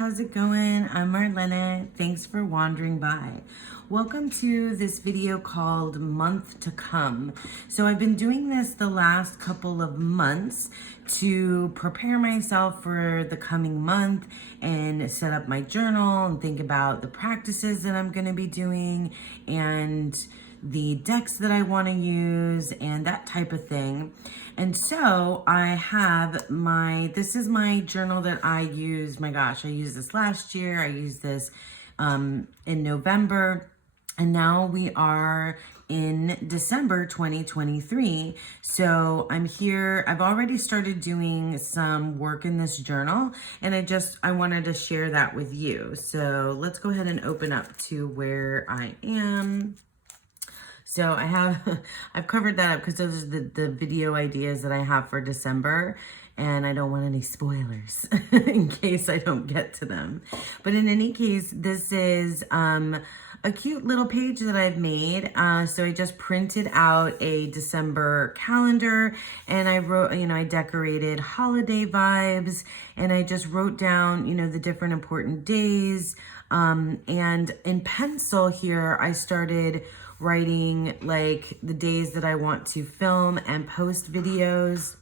how's it going? I'm Marlena. Thanks for wandering by. Welcome to this video called Month to Come. So I've been doing this the last couple of months to prepare myself for the coming month and set up my journal and think about the practices that I'm going to be doing and the decks that I want to use and that type of thing. And so I have this is my journal that I used. My gosh, I used this last year. I used this in November. And now we are in December 2023. So I'm here. I've already started doing some work in this journal, and I wanted to share that with you. So let's go ahead and open up to where I am. So I've covered that up because those are the video ideas that I have for December, and I don't want any spoilers in case I don't get to them. But in any case, this is a cute little page that I've made. So I just printed out a December calendar, and I wrote, I decorated holiday vibes, and I just wrote down, the different important days. And in pencil here, I started writing like the days that I want to film and post videos,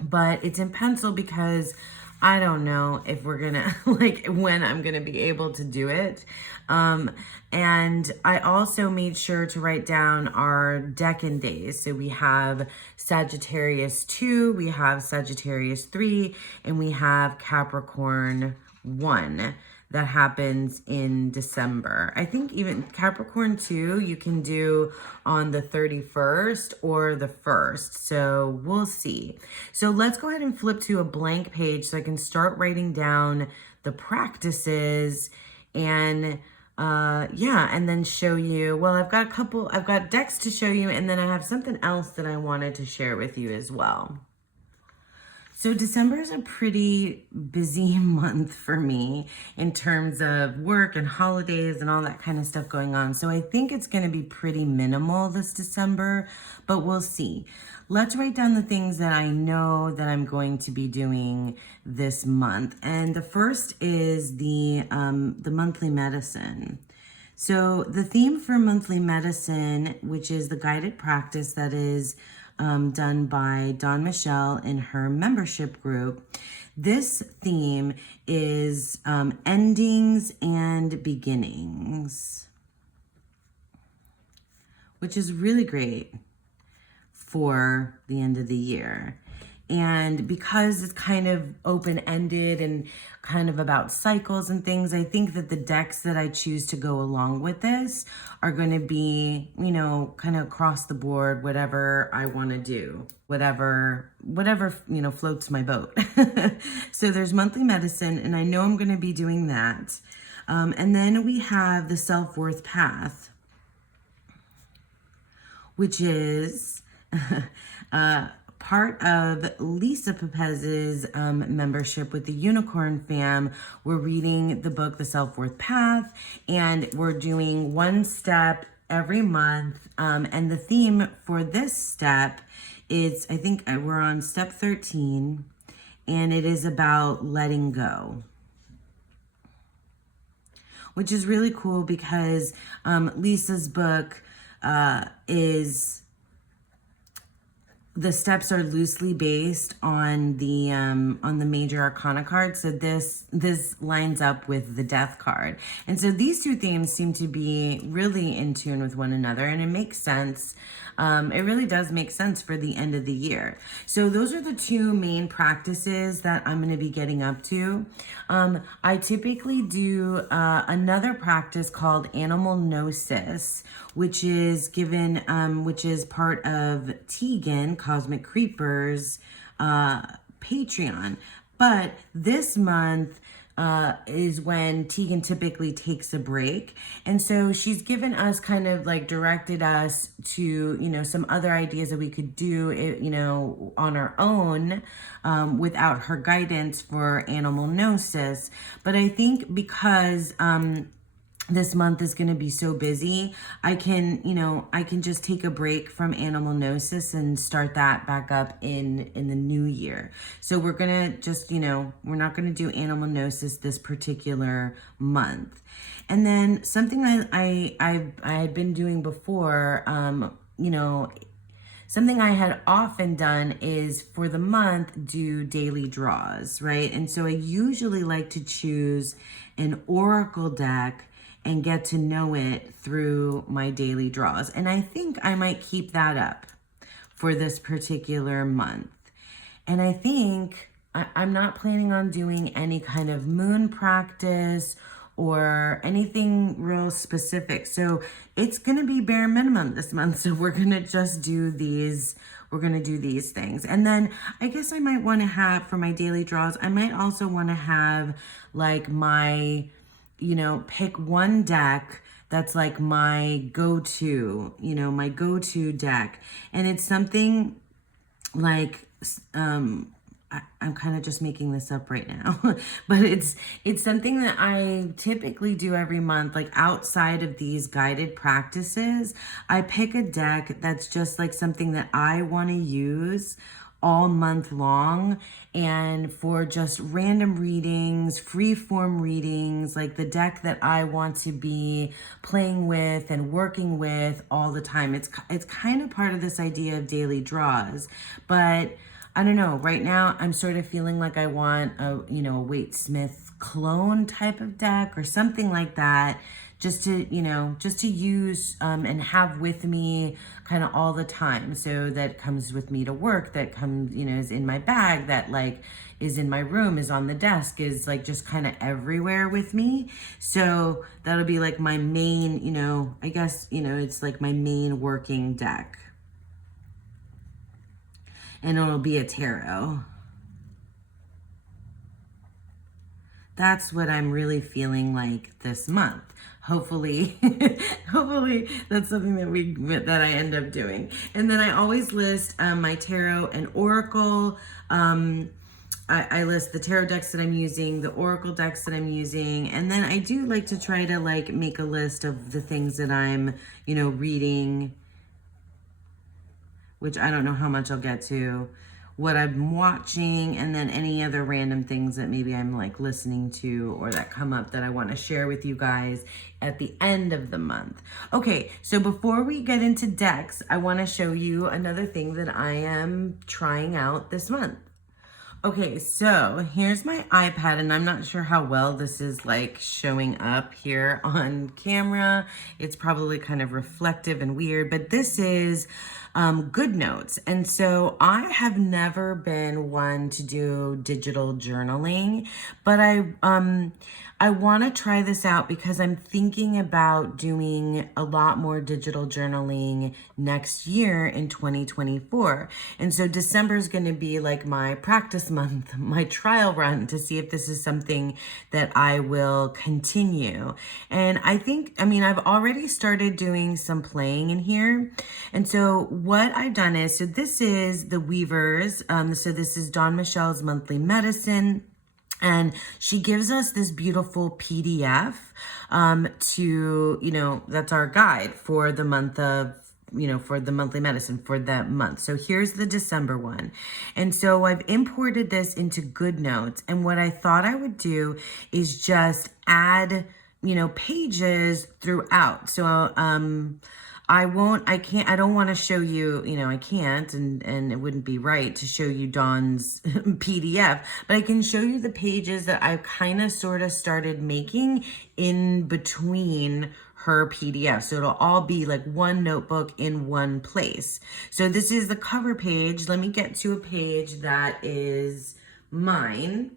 but it's in pencil because I don't know if we're gonna when I'm gonna be able to do it. And I also made sure to write down our decan days. So we have Sagittarius 2, we have Sagittarius 3, and we have Capricorn 1. That happens in December. I think even Capricorn 2, you can do on the 31st or the 1st. So we'll see. So let's go ahead and flip to a blank page so I can start writing down the practices and and then show you. Well, I've got decks to show you, and then I have something else that I wanted to share with you as well. So December is a pretty busy month for me in terms of work and holidays and all that kind of stuff going on. So I think it's going to be pretty minimal this December, but we'll see. Let's write down the things that I know that I'm going to be doing this month. And the first is the monthly medicine. So the theme for monthly medicine, which is the guided practice that is done by Dawn Michelle in her membership group. This theme is endings and beginnings, which is really great for the end of the year. And because it's kind of open-ended and kind of about cycles and things, I think that the decks that I choose to go along with this are going to be, kind of across the board, whatever I want to do, whatever, floats my boat. So there's monthly medicine, and I know I'm going to be doing that. And then we have the self-worth path, which is part of Lisa Pepez's membership with the Unicorn Fam. We're reading the book, The Self-Worth Path, and we're doing one step every month. And the theme for this step is, I think we're on step 13, and it is about letting go, which is really cool because Lisa's book the steps are loosely based on the major arcana card. So this lines up with the death card. And so these two themes seem to be really in tune with one another, and it makes sense. It really does make sense for the end of the year. So those are the two main practices that I'm going to be getting up to. I typically do another practice called Animal Gnosis, which is part of Tegan, Cosmic Creepers, Patreon. But this month is when Tegan typically takes a break. And so she's given us directed us to, some other ideas that we could do, on our own without her guidance for Animal Gnosis. But I think because this month is going to be so busy, I can, I can just take a break from animal gnosis and start that back up in the new year. So we're going to just, we're not going to do animal gnosis this particular month. And then something I had been doing before, something I had often done is for the month do daily draws, right? And so I usually like to choose an oracle deck and get to know it through my daily draws. And I think I might keep that up for this particular month. And I think I'm not planning on doing any kind of moon practice or anything real specific. So it's gonna be bare minimum this month. So we're gonna just do these, we're gonna do these things. And then I guess I might wanna have, for my daily draws, I might also wanna have like my, pick one deck that's like my go-to, my go-to deck. And it's something like, I'm kind of just making this up right now, but it's something that I typically do every month, like outside of these guided practices. I pick a deck that's just like something that I want to use all month long, and for just random readings, free form readings, like the deck that I want to be playing with and working with all the time. It's kind of part of this idea of daily draws, but I don't know, right now I'm sort of feeling like I want a Waite Smith clone type of deck or something like that, just to use and have with me kind of all the time. So that comes with me to work, that comes, is in my bag, that like is in my room, is on the desk, is like just kind of everywhere with me. So that'll be like my main, I guess, it's like my main working deck. And it'll be a tarot. That's what I'm really feeling like this month. Hopefully, hopefully that's something that I end up doing. And then I always list my tarot and oracle. I list the tarot decks that I'm using, the oracle decks that I'm using, and then I do like to try to like make a list of the things that I'm, reading, which I don't know how much I'll get to, what I'm watching, and then any other random things that maybe I'm like listening to or that come up that I want to share with you guys at the end of the month. Okay, so before we get into decks, I want to show you another thing that I am trying out this month. Okay, so here's my iPad, and I'm not sure how well this is like showing up here on camera. It's probably kind of reflective and weird, but this is GoodNotes. And so I have never been one to do digital journaling, but I want to try this out because I'm thinking about doing a lot more digital journaling next year in 2024. And so December is going to be like my practice month, my trial run to see if this is something that I will continue. And I've already started doing some playing in here. And so what I've done is, so this is the Weavers. So this is Dawn Michelle's monthly medicine. And she gives us this beautiful PDF that's our guide for the month of, for the monthly medicine for that month. So here's the December one. And so I've imported this into GoodNotes. And what I thought I would do is just add, pages throughout. So, I don't want to show you, I can't, and it wouldn't be right to show you Dawn's PDF, but I can show you the pages that I've kind of sort of started making in between her PDF. So it'll all be like one notebook in one place. So this is the cover page. Let me get to a page that is mine.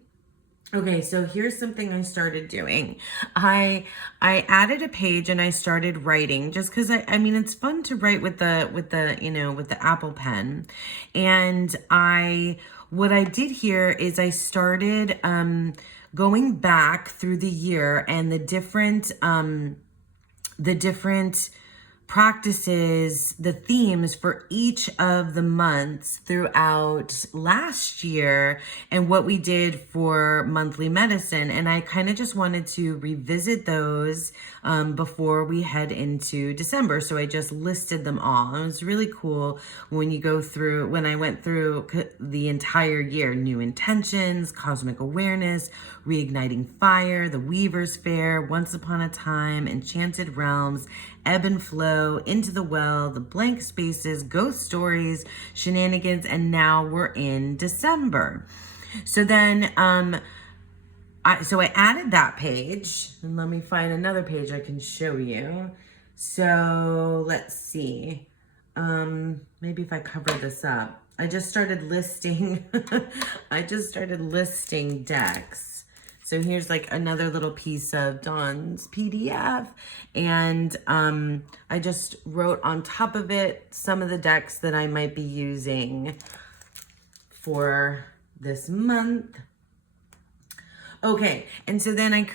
Okay, so here's something I started doing. I added a page and I started writing just because it's fun to write with the Apple Pen. And what I did here is I started going back through the year and the different practices, the themes for each of the months throughout last year and what we did for monthly medicine. And I kind of just wanted to revisit those before we head into December. So I just listed them all. And it was really cool when you go through, when I went through the entire year: new intentions, cosmic awareness, reigniting fire, the Weaver's Fair, once upon a time, enchanted realms, ebb and flow, into the well, the blank spaces, ghost stories, shenanigans, and now we're in December. So then, I added that page, and let me find another page I can show you. So let's see. Maybe if I cover this up. I just started listing, decks. So here's like another little piece of Dawn's PDF. And I just wrote on top of it some of the decks that I might be using for this month. Okay, and so then I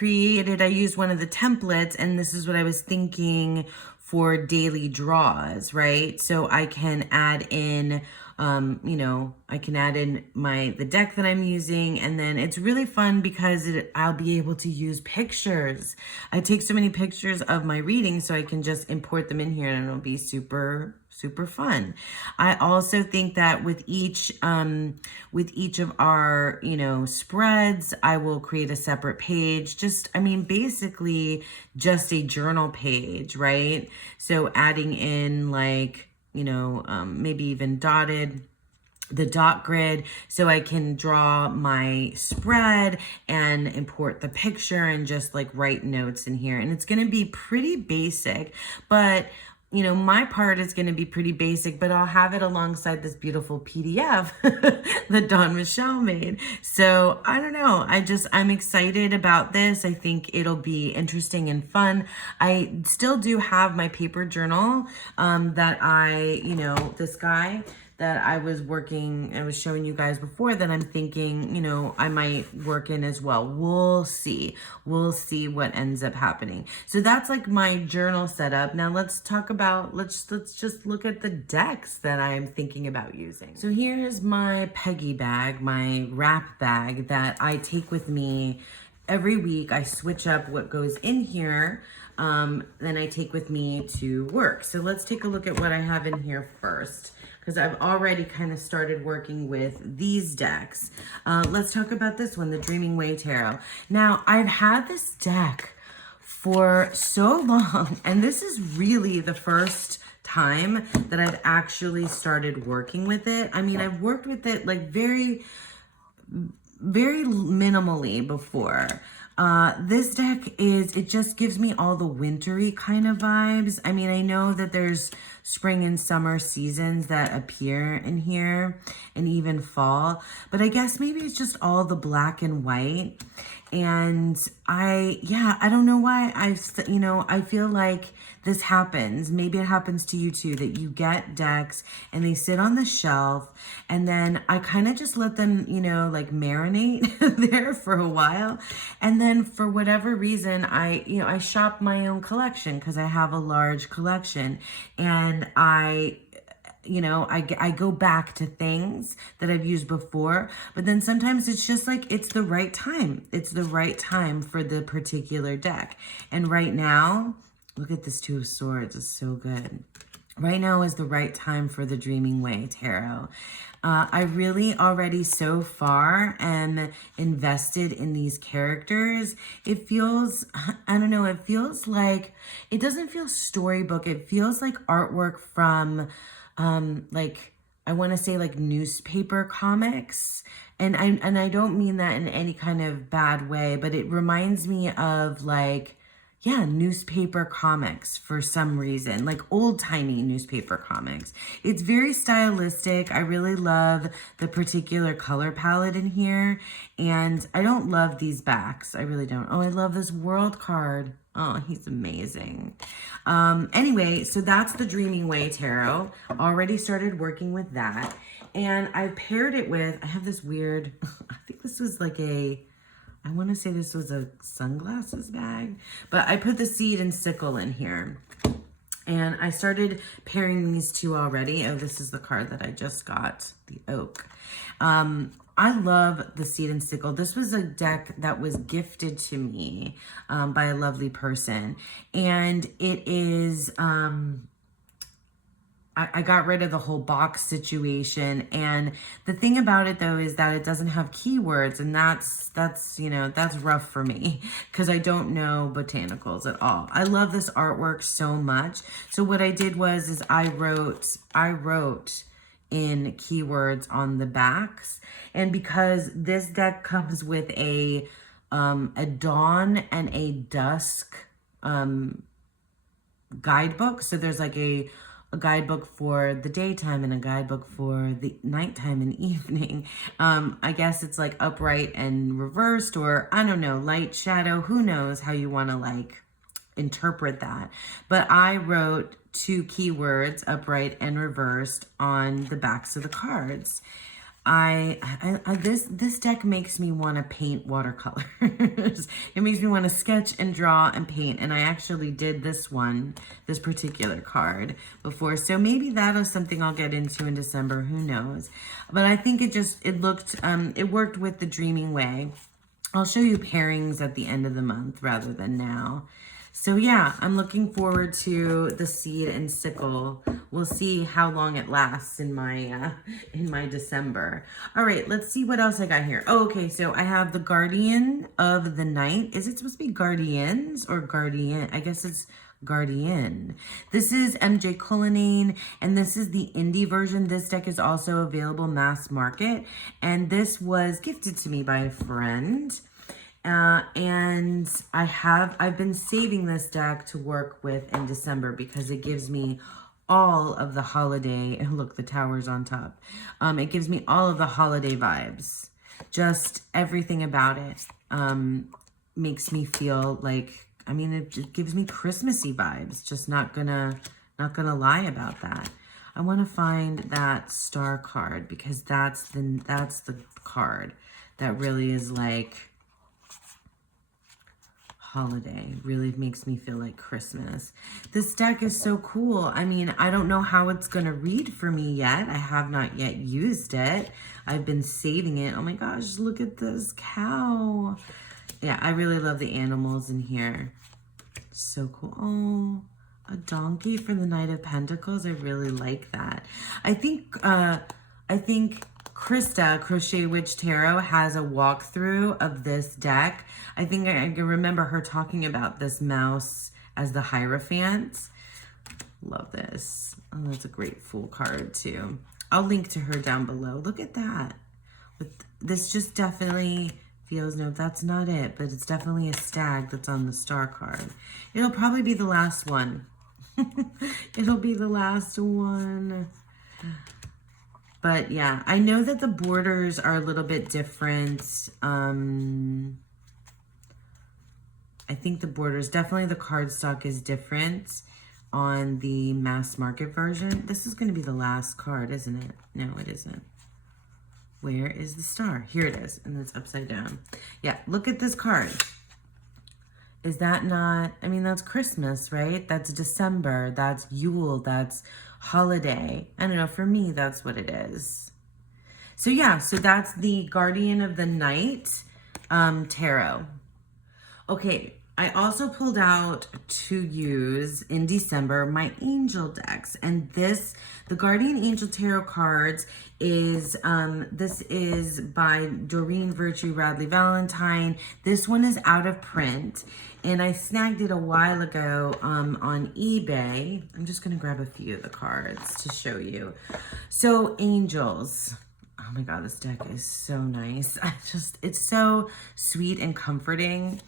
used one of the templates, and this is what I was thinking for daily draws, right? So I can add in, I can add in the deck that I'm using, and then it's really fun because I'll be able to use pictures. I take so many pictures of my readings, so I can just import them in here, and it'll be super fun. I also think that with each of our, spreads, I will create a separate page. Basically just a journal page, right? So adding in maybe even the dot grid, so I can draw my spread and import the picture and just write notes in here. And it's going to be pretty basic, but my part is going to be pretty basic, but I'll have it alongside this beautiful PDF that Dawn Michelle made. So I don't know. I'm excited about this. I think it'll be interesting and fun. I still do have my paper journal this guy that I was showing you guys before, that I'm thinking, I might work in as well. We'll see what ends up happening. So that's my journal setup. Now let's just look at the decks that I'm thinking about using. So here's my Peggy bag, my wrap bag that I take with me every week. I switch up what goes in here. Then I take with me to work. So let's take a look at what I have in here first, because I've already kind of started working with these decks. Let's talk about this one, the Dreaming Way Tarot. Now, I've had this deck for so long, and this is really the first time that I've actually started working with it. I mean, I've worked with it very, very minimally before. This deck it just gives me all the wintry kind of vibes. I mean, I know that there's spring and summer seasons that appear in here, and even fall, but I guess maybe it's just all the black and white. And I don't know why I feel like this happens. Maybe it happens to you too, that you get decks and they sit on the shelf, and then I kind of just let them, marinate there for a while. And then for whatever reason, I shop my own collection because I have a large collection, and I go back to things that I've used before, but then sometimes it's just it's the right time. It's the right time for the particular deck. And right now, look at this Two of Swords. It's so good. Right now is the right time for the Dreaming Way Tarot. I really already so far am invested in these characters. It feels, I don't know, it feels like, it doesn't feel storybook. It feels like artwork from I want to say newspaper comics. And I don't mean that in any kind of bad way, but it reminds me of newspaper comics for some reason, old-timey newspaper comics. It's very stylistic. I really love the particular color palette in here, and I don't love these backs. I really don't. Oh, I love this world card. Oh, he's amazing. Anyway, so that's the Dreaming Way Tarot. Already started working with that, and I paired it with, I have this weird, I think this was I want to say this was a sunglasses bag, but I put the Seed and Sickle in here. And I started pairing these two already. Oh, this is the card that I just got, the oak. I love the Seed and Sickle. This was a deck that was gifted to me by a lovely person. And it is, I got rid of the whole box situation. And the thing about it though is that it doesn't have keywords, and that's you know, that's rough for me because I don't know botanicals at all. I love this artwork so much. So what I did was I wrote in keywords on the backs. And because this deck comes with a dawn and a dusk guidebook. So there's like a guidebook for the daytime and a guidebook for the nighttime and evening. I guess it's like upright and reversed, or I don't know, light, shadow, who knows how you want to like interpret that. But I wrote 2 keywords, upright and reversed, on the backs of the cards. This deck makes me want to paint watercolors. It makes me want to sketch and draw and paint. And I actually did this particular card before. So maybe that is something I'll get into in December. Who knows? But I think it worked with the Dreaming Way. I'll show you pairings at the end of the month rather than now. So yeah, I'm looking forward to the Seed and Sickle. We'll see how long it lasts in my December. All right, let's see what else I got here. Oh, okay, so I have the Guardian of the Night. Is it supposed to be Guardians or Guardian? I guess it's Guardian. This is MJ Cullinane, and this is the indie version. This deck is also available mass market, and this was gifted to me by a friend. And I've been saving this deck to work with in December because it gives me all of the holiday, and look, the tower's on top. It gives me all of the holiday vibes. Just everything about it makes me feel like, I mean, it gives me Christmassy vibes. Just not gonna lie about that. I want to find that star card because that's the card that really is like holiday, really makes me feel like Christmas. This deck is so cool. I mean, I don't know how it's gonna read for me yet. I have not yet used it. I've been saving it. Oh my gosh, look at this cow. Yeah, I really love the animals in here. So cool. Oh, a donkey for the Knight of Pentacles. I really like that. I think Krista, Crochet Witch Tarot, has a walkthrough of this deck. I think I can remember her talking about this mouse as the Hierophant. Love this. Oh, that's a great Fool card too. I'll link to her down below. Look at that. This just definitely feels, no, that's not it, but it's definitely a stag that's on the star card. It'll probably be the last one. It'll be the last one. But yeah, I know that the borders are a little bit different. I think the borders, definitely the cardstock is different on the mass market version. This is going to be the last card, isn't it? No, it isn't. Where is the star? Here it is, and it's upside down. Yeah, look at this card. Is that not, I mean, that's Christmas, right? That's December, that's Yule, that's holiday. I don't know, for me, that's what it is. So yeah, so that's the Guardian of the Night tarot. Okay, I also pulled out to use in December my angel decks, and the Guardian Angel Tarot cards is, this is by Doreen Virtue Radley Valentine. This one is out of print, and I snagged it a while ago on eBay. I'm just gonna grab a few of the cards to show you. So angels. Oh my God, this deck is so nice. It's so sweet and comforting.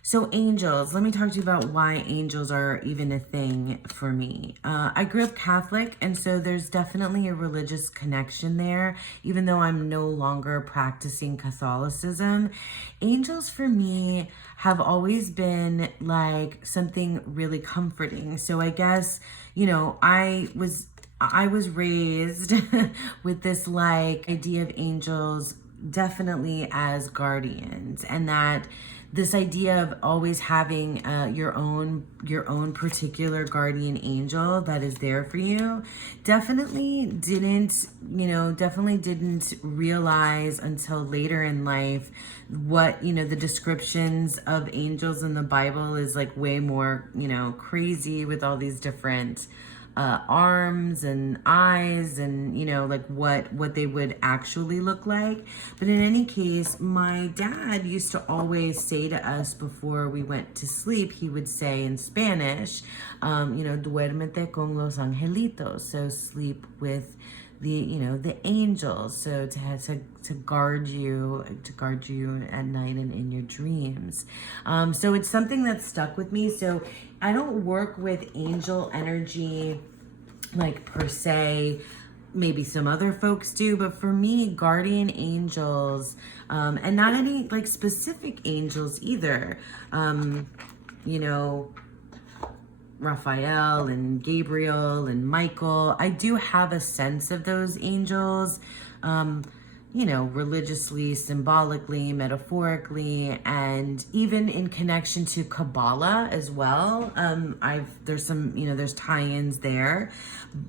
So angels, let me talk to you about why angels are even a thing for me. I grew up Catholic, and so there's definitely a religious connection there, even though I'm no longer practicing Catholicism. Angels for me have always been like something really comforting. So I guess, you know, I was raised with this like idea of angels definitely as guardians, and that this idea of always having your own particular guardian angel that is there for you. Definitely didn't realize until later in life what, the descriptions of angels in the Bible is like way more, crazy, with all these different arms and eyes, and like what they would actually look like. But in any case, my dad used to always say to us before we went to sleep, he would say in Spanish, duérmete con los angelitos, so sleep with the angels, so to guard you at night and in your dreams. So it's something that stuck with me. So I don't work with angel energy like per se. Maybe some other folks do, but for me, guardian angels, and not any like specific angels either. Raphael and Gabriel and Michael. I do have a sense of those angels, religiously, symbolically, metaphorically, and even in connection to Kabbalah as well. There's tie-ins there.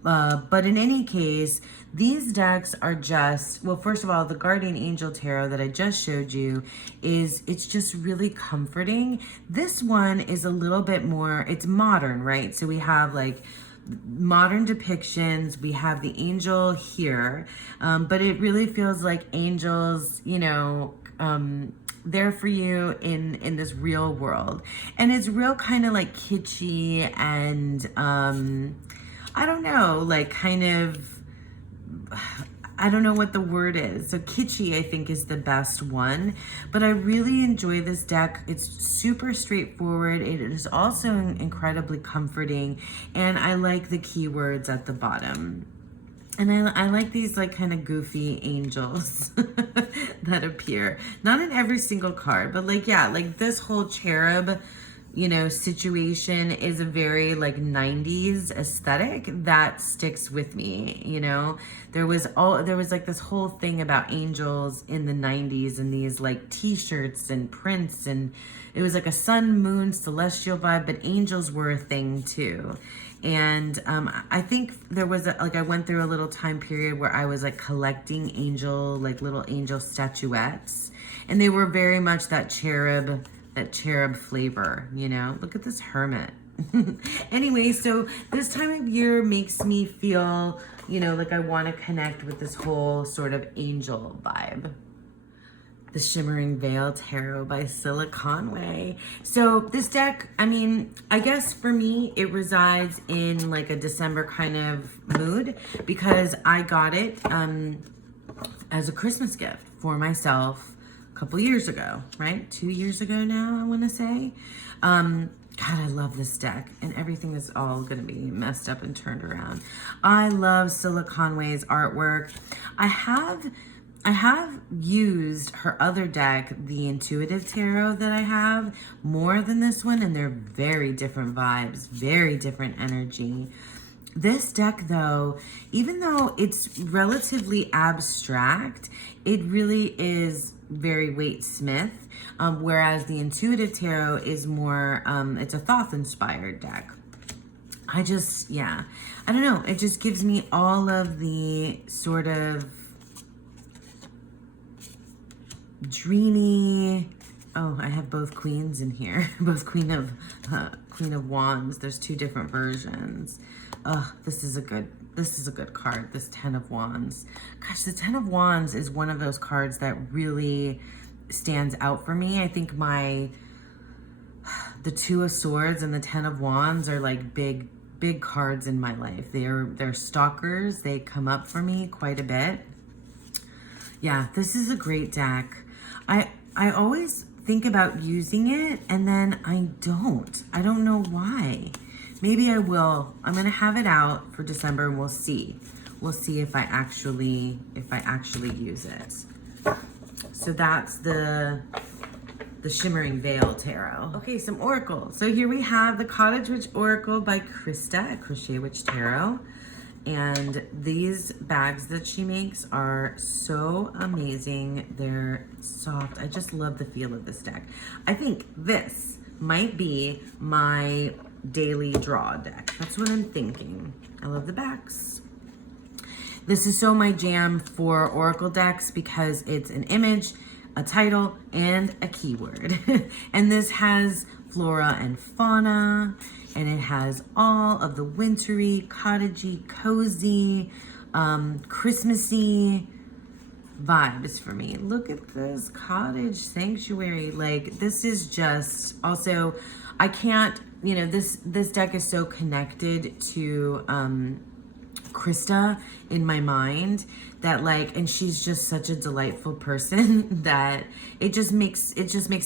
But in any case, these decks are just, well, first of all, the Guardian Angel Tarot that I just showed you it's just really comforting. This one is a little bit more, it's modern, right? So we have like modern depictions, we have the angel here, but it really feels like angels, there for you in this real world. And it's real kind of like kitschy and I don't know, like kind of, I don't know what the word is. So kitschy, I think, is the best one. But I really enjoy this deck. It's super straightforward. It is also incredibly comforting. And I like the keywords at the bottom. And I like these like kind of goofy angels that appear. Not in every single card, but like, yeah, like this whole cherub situation is a very like 90s aesthetic that sticks with me. There was like this whole thing about angels in the 90s and these like t-shirts and prints, and it was like a sun, moon, celestial vibe, but angels were a thing too. And I think there was I went through a little time period where I was like collecting little angel statuettes, and they were very much that cherub flavor. Look at this hermit. Anyway, so this time of year makes me feel, like I want to connect with this whole sort of angel vibe. The Shimmering Veil Tarot by Scylla Conway. So this deck, I guess for me, it resides in like a December kind of mood because I got it as a Christmas gift for myself couple years ago, right? 2 years ago now, I want to say. God, I love this deck, and everything is all going to be messed up and turned around. I love Scylla Conway's artwork. I have used her other deck, the Intuitive Tarot that I have, more than this one, and they're very different vibes, very different energy. This deck, though, even though it's relatively abstract, it really is very Waite Smith, whereas the Intuitive Tarot is more, it's a Thoth-inspired deck. I don't know. It just gives me all of the sort of dreamy, I have both queens in here, both Queen of Wands. There's two different versions. This is a good card, this 10 of Wands. Gosh, the 10 of Wands is one of those cards that really stands out for me. I think the 2 of Swords and the 10 of Wands are like big cards in my life. They're stalkers. They come up for me quite a bit. Yeah, this is a great deck. I always think about using it and then I don't know why. Maybe I will. I'm gonna have it out for December and we'll see. We'll see if I actually use it. So that's the Shimmering Veil Tarot. Okay, some Oracle. So here we have the Cottage Witch Oracle by Krista at Crochet Witch Tarot. And these bags that she makes are so amazing. They're soft. I just love the feel of this deck. I think this might be my daily draw deck. That's what I'm thinking. I love the backs. This is so my jam for Oracle decks because it's an image, a title, and a keyword. And this has flora and fauna, and it has all of the wintry, cottagey, cozy, Christmassy vibes for me. Look at this cottage sanctuary. Like, this is just, also, I can't, you know, this deck is so connected to Krista in my mind that, like, and she's just such a delightful person that it just makes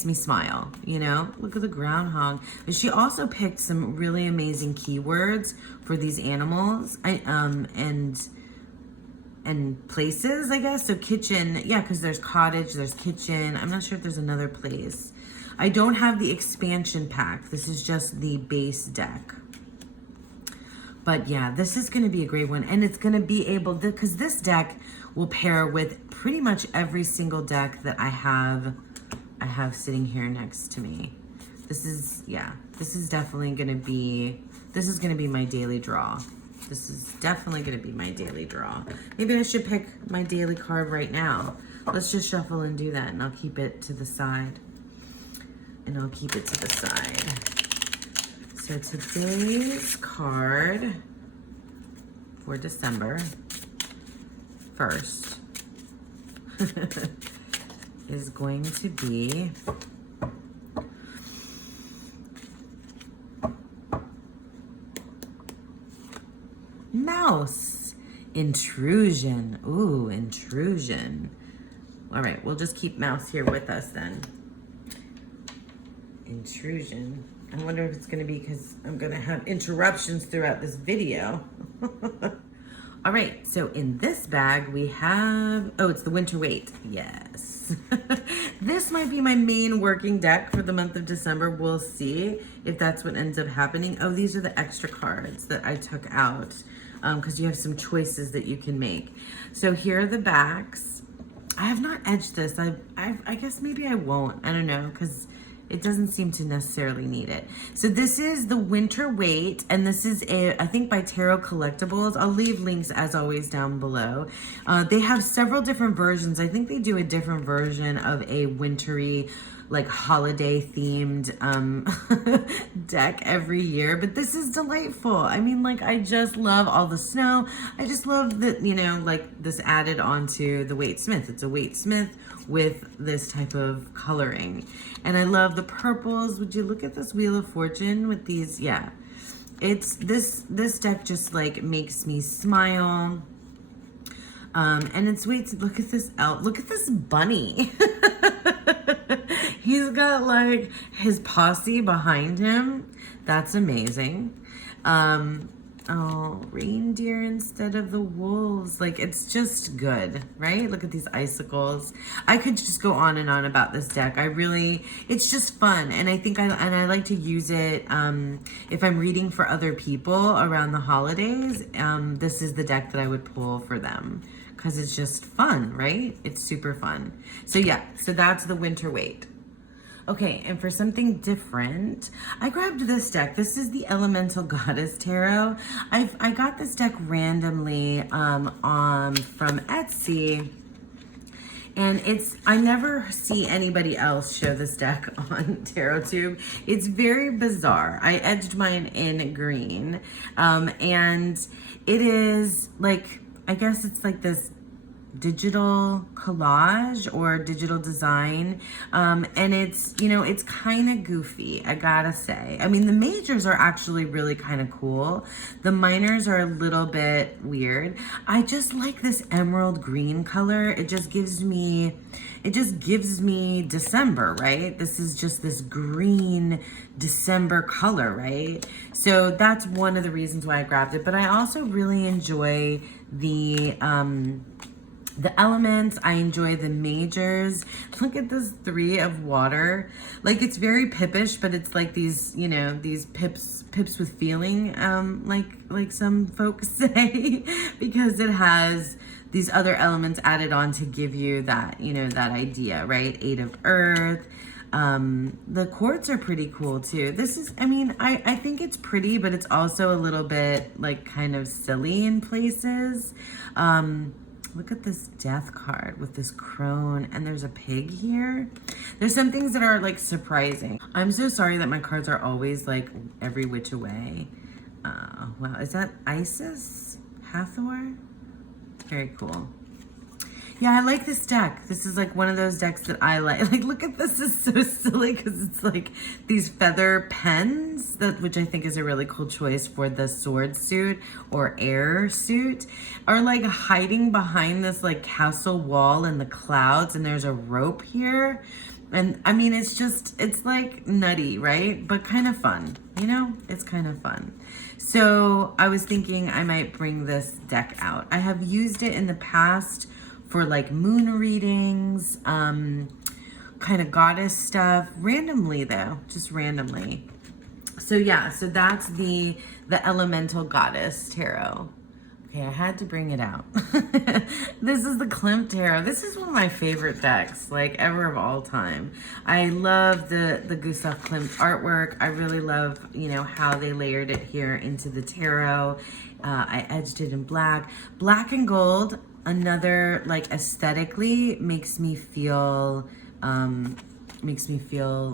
me smile, you know. Look at the groundhog. But she also picked some really amazing keywords for these animals and places, I guess. So kitchen, yeah, because there's cottage, there's kitchen. I'm not sure if there's another place. I don't have the expansion pack. This is just the base deck. But yeah, this is going to be a great one. And it's going to be able to, because this deck will pair with pretty much every single deck that I have sitting here next to me. This is, yeah, this is definitely going to be, this is going to be my daily draw. This is definitely going to be my daily draw. Maybe I should pick my daily card right now. Let's just shuffle and do that, and I'll keep it to the side. And I'll keep it to the side. So today's card for December 1st is going to be Mouse. Intrusion. Ooh, intrusion. All right, we'll just keep Mouse here with us then. Intrusion. I wonder if it's going to be because I'm going to have interruptions throughout this video. All right, so in this bag we have, oh, it's the Winter Wait. Yes. This might be my main working deck for the month of December. We'll see if that's what ends up happening. Oh, these are the extra cards that I took out because you have some choices that you can make. So here are the backs. I have not edged this. I guess maybe I won't. I don't know, because it doesn't seem to necessarily need it. So this is the Winter Wait, and this is I think by Tarot Collectibles. I'll leave links as always down below. They have several different versions. I think they do a different version of a wintry, like holiday themed deck every year, but this is delightful. I mean, like, I just love all the snow. I just love that, you know, like this added onto the Waite Smith. It's a Waite Smith with this type of coloring. And I love the purples. Would you look at this Wheel of Fortune with these? Yeah. It's this deck just like makes me smile. And it's, wait, look at this elf. Look at this bunny. He's got like his posse behind him. That's amazing. Oh, reindeer instead of the wolves. Like, it's just good, right? Look at these icicles. I could just go on and on about this deck. It's just fun. And I think I like to use it if I'm reading for other people around the holidays. This is the deck that I would pull for them because it's just fun, right? It's super fun. So yeah, so that's the Winter Wait. Okay, and for something different, I grabbed this deck. This is the Elemental Goddess Tarot. I got this deck randomly from Etsy, and I never see anybody else show this deck on TarotTube. It's very bizarre. I edged mine in green, and it is like, I guess it's like this digital collage or digital design, and it's, you know, it's kind of goofy, I gotta say. I mean, the majors are actually really kind of cool. The minors are a little bit weird. I just like this emerald green color. It just gives me December, right? This is just this green December color, right? So that's one of the reasons why I grabbed it. But I also really enjoy the The elements, I enjoy the majors. Look at this 3 of water. Like, it's very pippish, but it's like these, you know, these pips with feeling, like some folks say, because it has these other elements added on to give you that, you know, that idea, right? 8 of earth. The quartz are pretty cool too. This is, I mean, I think it's pretty, but it's also a little bit like kind of silly in places. Look at this death card with this crone, and there's a pig here. There's some things that are like surprising. I'm so sorry that my cards are always like every which away. Wow, is that Isis? Hathor? Very cool. Yeah, I like this deck. This is like one of those decks that I like. Like, look at this. It's so silly because it's like these feather pens, which I think is a really cool choice for the sword suit or air suit, are like hiding behind this like castle wall in the clouds, and there's a rope here. And I mean, it's like nutty, right? But kind of fun, you know? It's kind of fun. So I was thinking I might bring this deck out. I have used it in the past for like moon readings, kind of goddess stuff, randomly though, just randomly. So yeah, so that's the elemental goddess tarot. Okay, I had to bring it out. This is the Cimp Tarot. This is one of my favorite decks, like ever of all time. I love the Gustav Klimt artwork. I really love, you know, how they layered it here into the tarot. I edged it in black. Black and gold, another, like, aesthetically makes me feel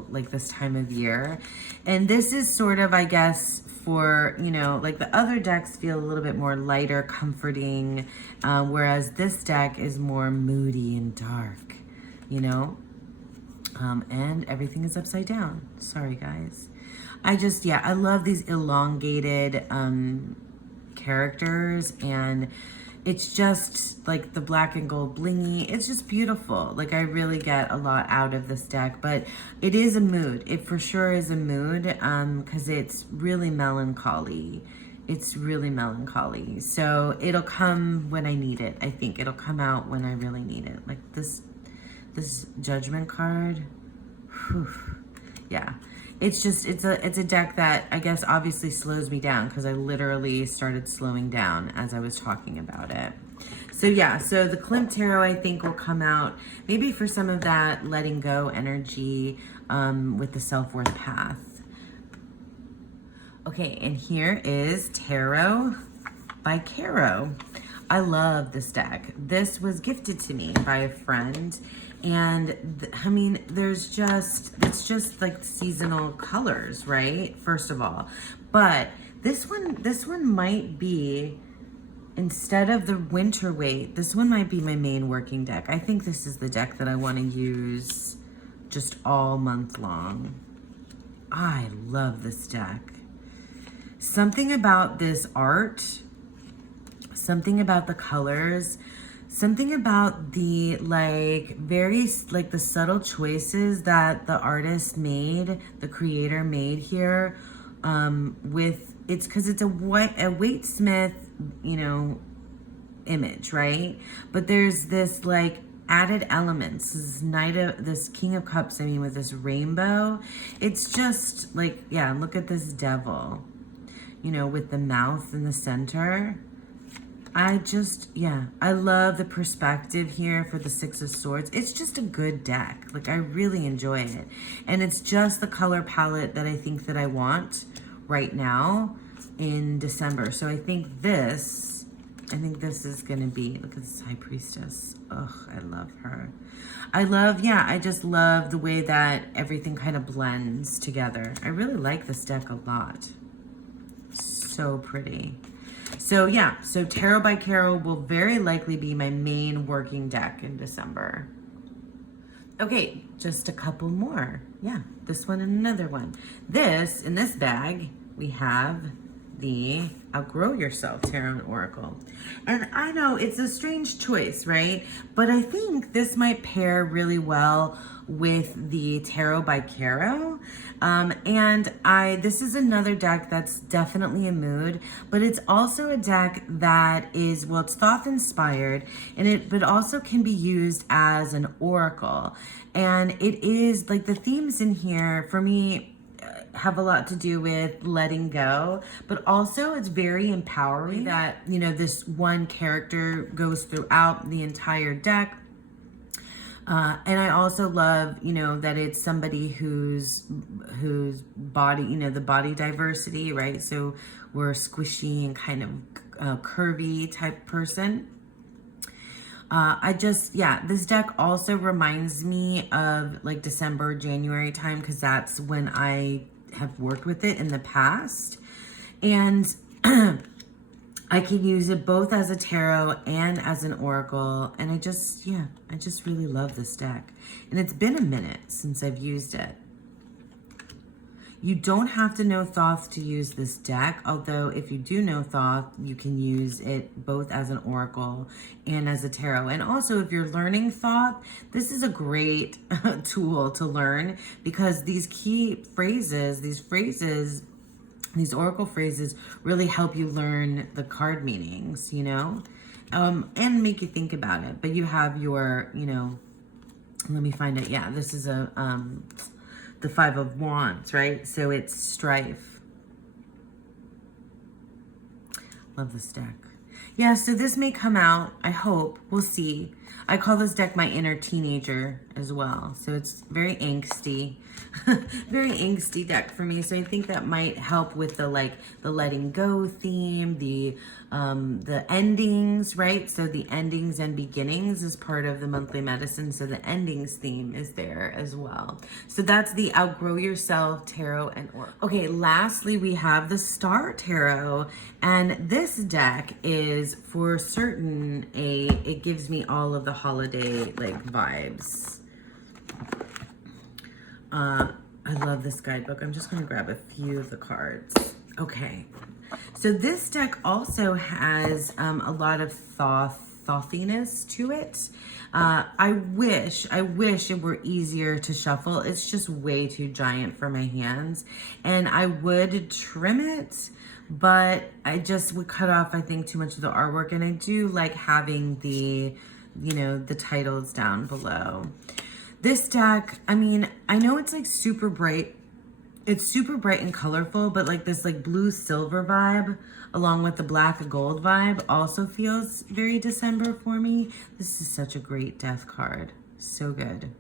like this time of year. And this is sort of, I guess, for, you know, like the other decks feel a little bit more lighter, comforting, whereas this deck is more moody and dark, you know? And everything is upside down. Sorry, guys. I love these elongated characters, and it's just like the black and gold blingy. It's just beautiful. Like, I really get a lot out of this deck, but it is a mood. It for sure is a mood, because it's really melancholy. It's really melancholy. So it'll come when I need it. I think it'll come out when I really need it. Like this Judgment card. Whew. Yeah. It's a deck that I guess obviously slows me down, because I literally started slowing down as I was talking about it. So yeah, so the Cimp Tarot I think will come out maybe for some of that letting go energy with the self-worth path. Okay, and here is Tarot by Caro. I love this deck. This was gifted to me by a friend. And I mean, it's just like seasonal colors, right? First of all, but this one might be, instead of the winter weight, this one might be my main working deck. I think this is the deck that I want to use just all month long. I love this deck. Something about this art, something about the colors, something about the the subtle choices that the artist made, the creator made here, because it's a Waite-Smith, you know, image, right? But there's this like added elements, this King of Cups, I mean, with this rainbow. It's just like, yeah, look at this devil, you know, with the mouth in the center. I love the perspective here for the Six of Swords. It's just a good deck. Like, I really enjoy it. And it's just the color palette that I think that I want right now in December. So I think this is going to be, look at this High Priestess. Ugh, I love her. I just love the way that everything kind of blends together. I really like this deck a lot. So pretty. So yeah, so Tarot by Caro will very likely be my main working deck in December. Okay, just a couple more. Yeah, this one and another one. In this bag, we have the Outgrow Yourself Tarot and Oracle. And I know it's a strange choice, right? But I think this might pair really well with the Tarot by Caro. This is another deck that's definitely a mood, but it's also a deck that is, well, it's Thoth inspired, but also can be used as an oracle. And it is like the themes in here for me have a lot to do with letting go, but also it's very empowering that, you know, this one character goes throughout the entire deck. And I also love, you know, that it's somebody whose body, you know, the body diversity, right? So we're a squishy and kind of curvy type person. This deck also reminds me of like December, January time, because that's when I have worked with it in the past. And I can use it both as a tarot and as an oracle. And I just really love this deck. And it's been a minute since I've used it. You don't have to know Thoth to use this deck, although if you do know Thoth, you can use it both as an oracle and as a tarot. And also, if you're learning Thoth, this is a great tool to learn, because these key phrases, these oracle phrases really help you learn the card meanings, you know, and make you think about it. But you have your, you know, let me find it. Yeah, this is the Five of Wands, right? So it's strife. Love this deck. Yeah, so this may come out, I hope. We'll see. I call this deck my inner teenager as well. So it's very angsty. Very angsty deck for me. So I think that might help with the letting go theme, the endings, right? So the endings and beginnings is part of the monthly medicine. So the endings theme is there as well. So that's the Outgrow Yourself Tarot and Oracle. Okay, lastly, we have the Star Tarot. And this deck is for certain it gives me all of the holiday like vibes. I love this guidebook. I'm just going to grab a few of the cards. Okay. So this deck also has a lot of thothiness to it. I wish it were easier to shuffle. It's just way too giant for my hands. And I would trim it, but I just would cut off, I think, too much of the artwork. And I do like having the, you know, the titles down below. This deck, I mean, I know it's like super bright. It's super bright and colorful, but like this like blue silver vibe along with the black and gold vibe also feels very December for me. This is such a great death card. So good.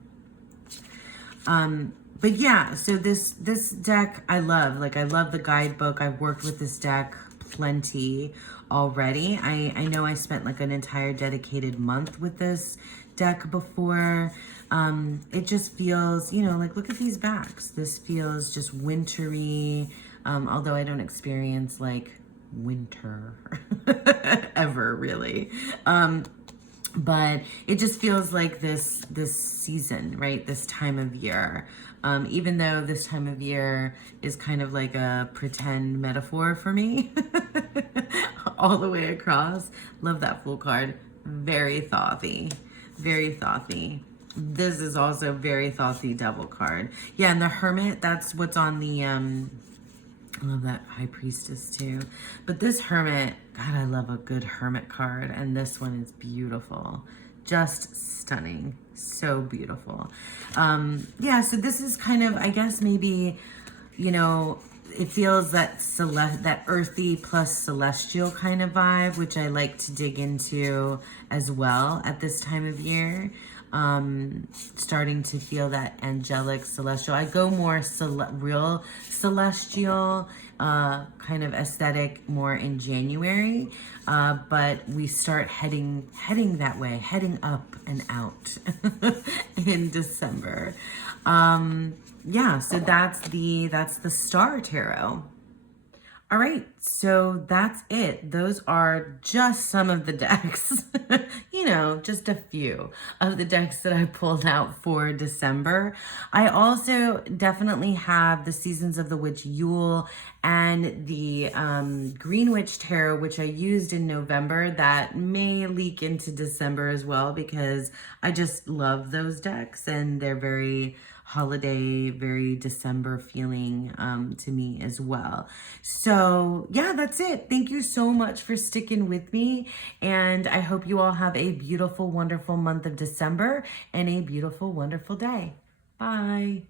But yeah, so this deck I love. Like I love the guidebook. I've worked with this deck plenty already. I know I spent like an entire dedicated month with this deck before. It just feels, you know, like look at these backs. This feels just wintry, although I don't experience like winter ever really. But it just feels like this season, right? This time of year. Even though this time of year is kind of like a pretend metaphor for me all the way across. Love that Fool card. Very thothy. Very thothy. This is also very thothy Devil card. Yeah, and the Hermit, that's what's on the, I love that High Priestess too. But this Hermit, God, I love a good Hermit card. And this one is beautiful. Just stunning. So beautiful. Yeah, so this is kind of, I guess maybe, you know, it feels that that earthy plus celestial kind of vibe, which I like to dig into as well at this time of year. Starting to feel that angelic celestial. I go more real celestial kind of aesthetic more in January, but we start heading that way, heading up and out in December. Yeah, so that's the Star Tarot. All right, so that's it. Those are just some of the decks, just a few of the decks that I pulled out for December. I also definitely have the Seasons of the Witch Yule and the Green Witch Tarot, which I used in November, that may leak into December as well because I just love those decks and they're very holiday, very December feeling to me as well. So yeah, that's it. Thank you so much for sticking with me. And I hope you all have a beautiful, wonderful month of December and a beautiful, wonderful day. Bye.